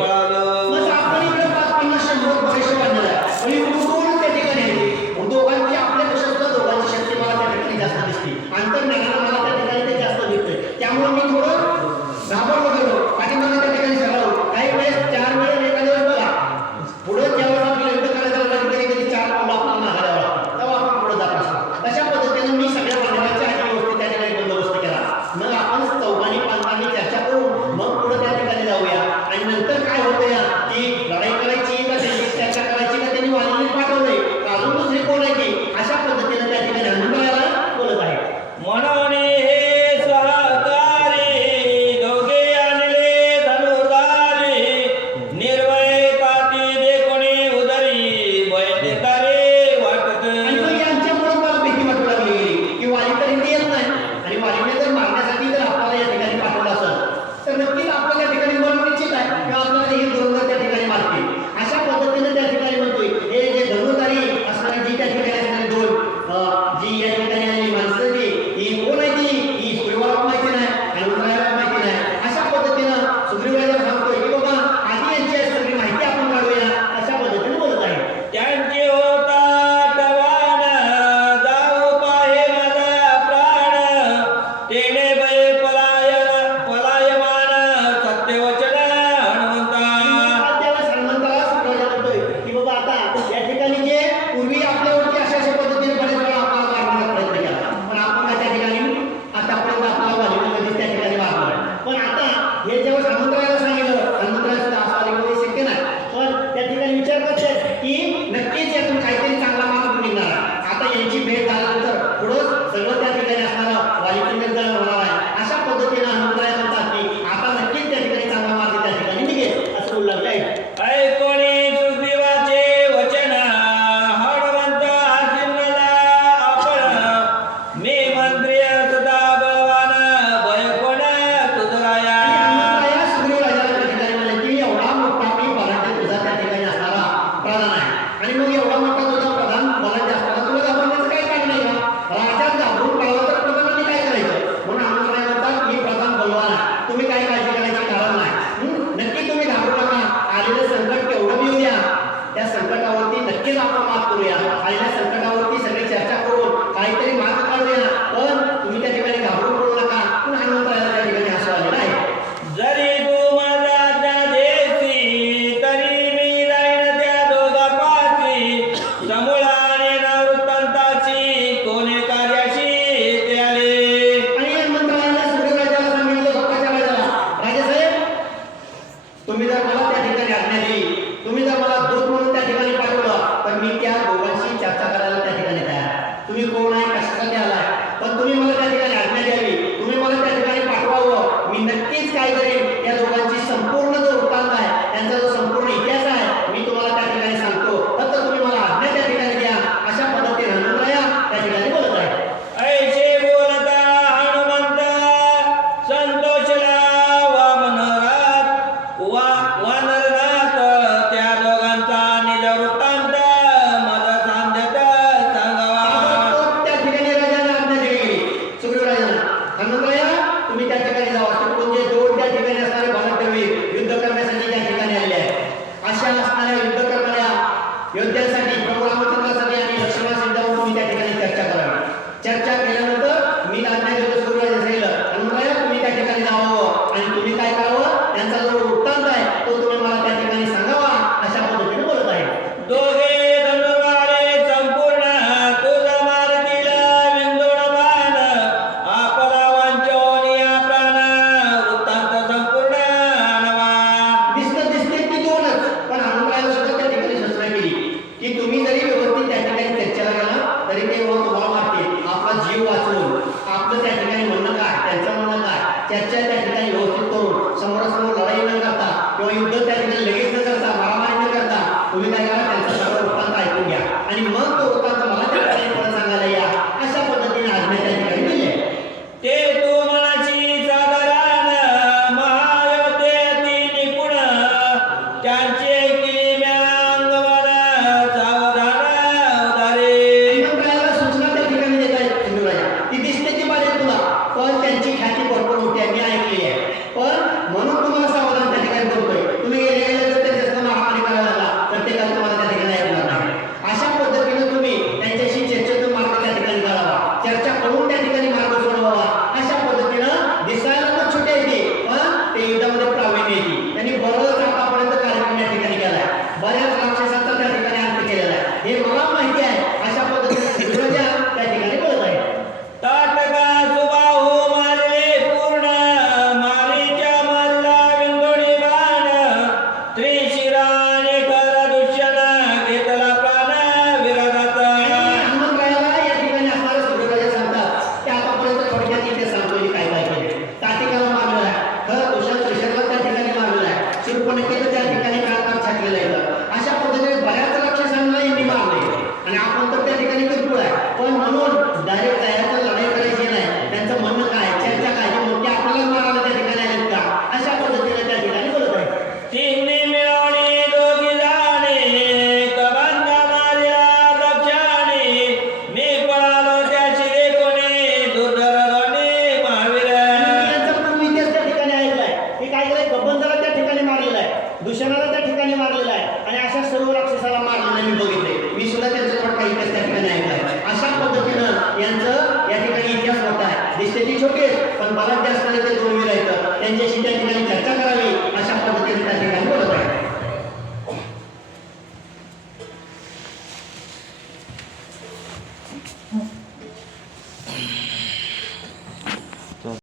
पळालो. मग आपण इकडे 5-50-100 पैसे वाढलेला आहे आणि कोण त्या ठिकाणी आहे दोघांची आपल्यापेक्षा सुद्धा दोघांची शक्ती मला त्या ठिकाणी जास्त दिसते अंतर नाही मला त्या ठिकाणी ते जास्त दिसतंय त्यामुळे मी थोडं घाबरलो गेलो आणि मला त्या ठिकाणी सराव काही वेळेस 4 वेळेस एका दिवस बघा पुढे ज्यावेळेस आपल्याला युद्ध करायचं लागलं कधी 4 पावलं आपल्याला मागायला लागतं तेव्हा आपण पुढे जात असतो अशा पद्धतीने मी सगळ्या बंधनाच्या आणि व्यवस्थित त्या ठिकाणी बंदोबस्त केला मग आपण चौघांनी पांचांनी चर्चा करून मग पुढे त्या ठिकाणी जाऊया आणि नंतर काय होतं या की लढाई करायची का त्यांची चर्चा करायची का त्यांनी वालीने पाठवलंय अजून दुसरी कोण आहे की अशा पद्धतीने त्या ठिकाणी हनुमानाला बोलत आहे म्हणून हे सहकारी दोघे आणले धनुर्धारी निर्भय ताती देखुनी उदरी भय देतारे वाटत. आणि मग यांच्यामुळे मला भीती वाटू लागली की वाली तर इथे येत नाही आणि वालीने जर मारण्यासाठी जर आपल्याला या ठिकाणी पाठवलं असेल तर नक्कीच आपल्या त्या ठिकाणी मरण निश्चित आहे किंवा आपल्याला हे धनुर्धार त्या ठिकाणी मारतील अशा पद्धतीने त्या ठिकाणी म्हणतोय हे जे धनुर्धारी असणारी जी त्या ठिकाणी असणारी दोन जी या ठिकाणी आलेली माणसं ही कोण आहे ही सुग्रीवाला माहिती नाही आणि उदयनरायाला माहिती नाही अशा पद्धतीनं सुग्रीवाला सांगतोय की बाबा आधी यांची सगळी माहिती आपण काढूया अशा पद्धतीने बोलत आहे त्यांचे होता टवाण जाऊ पाहे माझा प्राण तेने भय पलायमान सत्यवचन हनुमंता. त्यावेळेस हनुमंताला सुग्रीवाला म्हणतोय की बाबा आता या ठिकाणी जे पूर्वी आपल्यावरती अशा पद्धतीने बरेच वेळा आपल्याला मारण्याचा प्रयत्न केला पण आपण त्या ठिकाणी आतापर्यंत आपल्याला वालीमध्ये त्या ठिकाणी मारलो पण आता हे जेव्हा हनुमंतराला सांगितलं हनुमंतराला सुद्धा असं वालीमध्ये शक्य नाही पण त्या ठिकाणी विचार करतात की नक्कीच यातून काहीतरी चांगला मार्ग निघणार आहे आता यांची भेट झाल्यानंतर पुढं सगळं त्या ठिकाणी असणारं वालीचं निर्धारण होणार आहे अशा पद्धतीने हनुमंतराला म्हणतात की आता नक्कीच त्या ठिकाणी चांगला मार्ग त्या ठिकाणी निघेल असं बोलू लागलं ऐकोणी सुग्रीवाचे वचन हनुमंत आशिमला आपण मी मंत्री सदा बळवान भय कोण तुझराया. हनुमंतराया सुग्रीवराजाला त्या ठिकाणी म्हणले की एवढा मोठा मी बलाढ्य तुझा त्या ठिकाणी असणारा प्रधान आहे आणि मग एवढा मोठा तुझा प्रधान बलाढ्य असताना तुला घाबरण्याचं काही कारण नाही का राजात घाबरून पळाला तर प्रधानांनी काय करायचं म्हणून हनुमंतराय म्हणतात मी प्रधान बलवान आहे तुम्ही काय काळजी करायची कारण नाही नक्की तुम्ही घाबरू नका आलेलं संकट केवढं येऊ द्या त्या संकटावरती नक्कीच आपण मात करूया आलेल्या संकटावरती सगळी चर्चा करून काहीतरी मार्ग काढूया पण तुम्ही त्या ठिकाणी घाबरून पडू नका पण हनुमंतरायाला त्या ठिकाणी असं आलेलं आहे जरी तू माझा देसी तरी मी राहीन त्या दोघा पाची समूळाने ना वृत्तांताची कोणे कार्याशी ते आले. आणि हनुमंतरायाला सुग्रीवराजाला सांगितलं स्वतःच्या राजाला राजासाहेब तुम्ही जर मला त्या ठिकाणी आज्ञा दिली तुम्ही जर मला दूत म्हणून त्या ठिकाणी पाठवलं तर मी त्या दोघांशी चर्चा करायला त्या ठिकाणी तयार आहे तुम्ही कोण आहे कशासाठी आलाय पण तुम्ही मला त्या ठिकाणी आज्ञा द्यावी तुम्ही मला त्या ठिकाणी पाठवावं मी नक्कीच काय करेन या दोघांची संपूर्ण जो वृत्तांत आहे त्यांचा जो संपूर्ण इतिहास आहे मी तुम्हाला त्या ठिकाणी सांगतो फक्त तुम्ही मला आज्ञा त्या ठिकाणी द्या अशा पद्धतीने हनुमंतराया त्या ठिकाणी बोलत आहे ऐसे बोलता हनुमंत संतोषला वानरनाथ त्या दोघांचा निज वृत्तांत मज सांगत सांगावा. त्या ठिकाणी राजाला आज्ञा दिली गेली सुग्रीवराजाला हनुमंतराया तुम्ही त्या ठिकाणी जावा तिकडून जे दोन त्या ठिकाणी असणारे बलाढ्यवीर युद्ध करण्यासाठी त्या ठिकाणी आलेले आहेत अशा असणाऱ्या युद्ध करणाऱ्या योद्ध्यांसाठी प्रभू रामचंद्रासाठी आणि लक्ष्मणासाठी जाऊन तुम्ही त्या ठिकाणी चर्चा करावी चर्चा केल्यानंतर मी आज्ञा देतो सुग्रीवराजाला सांगितलं हनुमंतराया तुम्ही त्या ठिकाणी जावं आणि तुम्ही काय करावं त्यांचा जो वृत्तांत आहे तो तुम्ही कोणी केलं